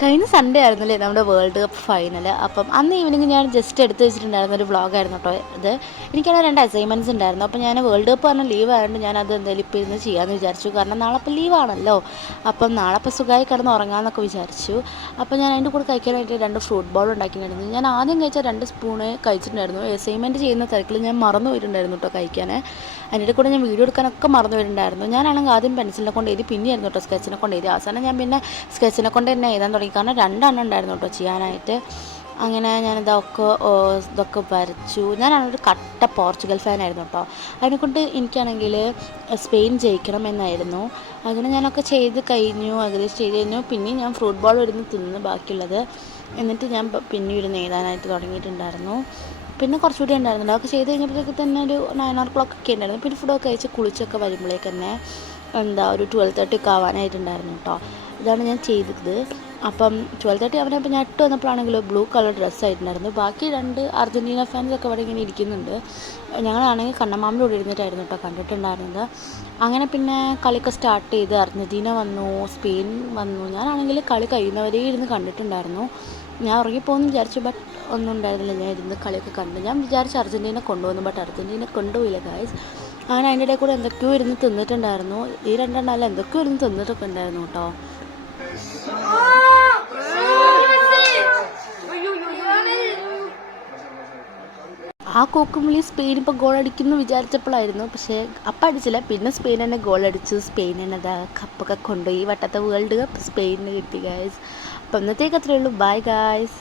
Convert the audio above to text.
കഴിഞ്ഞ സൺഡേ ആയിരുന്നല്ലേ നമ്മുടെ world cup final. അപ്പം അന്ന് ഈവനിങ് ഞാൻ ജസ്റ്റ് എടുത്ത് വെച്ചിട്ടുണ്ടായിരുന്ന ഒരു വ്ളോഗായിരുന്നു കേട്ടോ ഇത്. എനിക്കവിടെ 2 അസൈൻമെൻറ്റ്സ് ഉണ്ടായിരുന്നു. അപ്പോൾ ഞാൻ വേൾഡ് കപ്പ് പറഞ്ഞ ലീവ് ആയതുകൊണ്ട് ഞാനത് എന്തായാലും ഇപ്പോൾ ഇരുന്ന് ചെയ്യാമെന്ന് വിചാരിച്ചു. കാരണം നാളെ ഇപ്പോൾ ലീവാണല്ലോ. അപ്പം നാളെ ഇപ്പോൾ സുഖമായി കിടന്ന് ഉറങ്ങാമെന്നൊക്കെ വിചാരിച്ചു. അപ്പോൾ ഞാൻ അതിൻ്റെ കൂടെ കഴിക്കാനായിട്ട് 2 ഫ്രൂട്ട് ബോൾ ഉണ്ടാക്കിയിട്ടുണ്ടായിരുന്നു. ഞാൻ ആദ്യം കഴിച്ച 2 സ്പൂണ് കഴിച്ചിട്ടുണ്ടായിരുന്നു. അസൈൻമെൻറ്റ് ചെയ്യുന്ന തിരക്കിൽ ഞാൻ മറന്നു പോയിട്ടുണ്ടായിരുന്നു കേട്ടോ കഴിക്കാൻ. അതിൻ്റെ കൂടെ ഞാൻ വീഡിയോ എടുക്കാനൊക്കെ മറന്നു പോയിട്ടുണ്ടായിരുന്നു. ഞാനാണെങ്കിൽ ആദ്യം പെൻസിലിനെ കൊണ്ട് എഴുതി, പിന്നെയായിരുന്നു കേട്ടോ സ്കെച്ചിനെ കൊണ്ട് എഴുതി. അവസാനം ഞാൻ പിന്നെ സ്കെച്ചിനെ കൊണ്ട് തന്നെ എഴുതാൻ തുടങ്ങി. കാരണം 2 എണ്ണം ഉണ്ടായിരുന്നു കേട്ടോ ചെയ്യാനായിട്ട്. അങ്ങനെ ഇതൊക്കെ വരച്ചു. ഞാനാണൊരു കട്ട പോർച്ചുഗൽ ഫാനായിരുന്നു കേട്ടോ. അതിനെക്കൊണ്ട് എനിക്കാണെങ്കിൽ സ്പെയിൻ ജയിക്കണം എന്നായിരുന്നു. അങ്ങനെ ഞാനൊക്കെ ചെയ്ത് കഴിഞ്ഞു, ഏകദേശം ചെയ്ത് കഴിഞ്ഞു. പിന്നെയും ഞാൻ ഫ്രൂട്ട് ബോൾ ഇരുന്ന് തിന്ന് ബാക്കിയുള്ളത്. എന്നിട്ട് ഞാൻ പിന്നെ ഇരുന്ന് എഴുതാനായിട്ട് തുടങ്ങിയിട്ടുണ്ടായിരുന്നു. പിന്നെ കുറച്ചുകൂടി ഉണ്ടായിരുന്നില്ല. അതൊക്കെ ചെയ്ത് കഴിഞ്ഞപ്പോഴത്തേക്ക് തന്നെ ഒരു 9 o'clock ഉണ്ടായിരുന്നു. പിന്നെ ഫുഡൊക്കെ കഴിച്ച് കുളിച്ചൊക്കെ വരുമ്പോഴേക്ക് തന്നെ ഒരു 12:30 ആവാനായിട്ടുണ്ടായിരുന്നു കേട്ടോ. ഇതാണ് ഞാൻ ചെയ്തത്. അപ്പം 12:30 ആവാനപ്പോൾ ഞാൻ 8 വന്നപ്പോഴാണെങ്കിലും ബ്ലൂ കളർ ഡ്രസ്സായിട്ടുണ്ടായിരുന്നു. ബാക്കി 2 അർജൻറ്റീന ഫാൻസൊക്കെ ഇവിടെ ഇങ്ങനെ ഇരിക്കുന്നുണ്ട്. ഞങ്ങളാണെങ്കിൽ കണ്ണമാമിൻ്റെ കൂടെ ഇരുന്നിട്ടായിരുന്നു കേട്ടോ കണ്ടിട്ടുണ്ടായിരുന്നത്. അങ്ങനെ പിന്നെ കളിയൊക്കെ സ്റ്റാർട്ട് ചെയ്ത് അർജൻറ്റീന വന്നു, സ്പെയിൻ വന്നു. ഞാനാണെങ്കിൽ കളി കഴിയുന്നവരേ ഇരുന്ന് കണ്ടിട്ടുണ്ടായിരുന്നു. ഞാൻ ഉറങ്ങിപ്പോകുന്നു വിചാരിച്ചു, ബട്ട് ഒന്നും ഉണ്ടായിരുന്നില്ല. ഞാൻ ഇരുന്ന് കളിയൊക്കെ കണ്ടു. ഞാൻ വിചാരിച്ചു അർജൻറ്റീന കൊണ്ടുപോകുന്നു, ബട്ട് അർജൻറ്റീന കൊണ്ടുപോയില്ല ഗായ്സ്. അങ്ങനെ അതിൻ്റെ ഇടയിൽ കൂടെ എന്തൊക്കെയോ ഇരുന്ന് തിന്നിട്ടുണ്ടായിരുന്നു. ഈ 2 എണ്ണമല്ല, എന്തൊക്കെയോ ഇരുന്ന് തിന്നിട്ടൊക്കെ ഉണ്ടായിരുന്നു കേട്ടോ. ആ കോക്കുംവിളി സ്പെയിൻ ഇപ്പോൾ ഗോൾ അടിക്കുന്നു വിചാരിച്ചപ്പോഴായിരുന്നു. പക്ഷേ അപ്പം അടിച്ചില്ല. പിന്നെ സ്പെയിൻ തന്നെ ഗോൾ അടിച്ചു. സ്പെയിൻ തന്നെ കപ്പൊക്കെ കൊണ്ടുപോയി. ഈ വട്ടത്തെ വേൾഡ് കപ്പ് സ്പെയിനിന് കിട്ടി ഗായ്സ്. അപ്പം ഇന്നത്തേക്ക് അത്രയേ ഉള്ളൂ. Bye guys.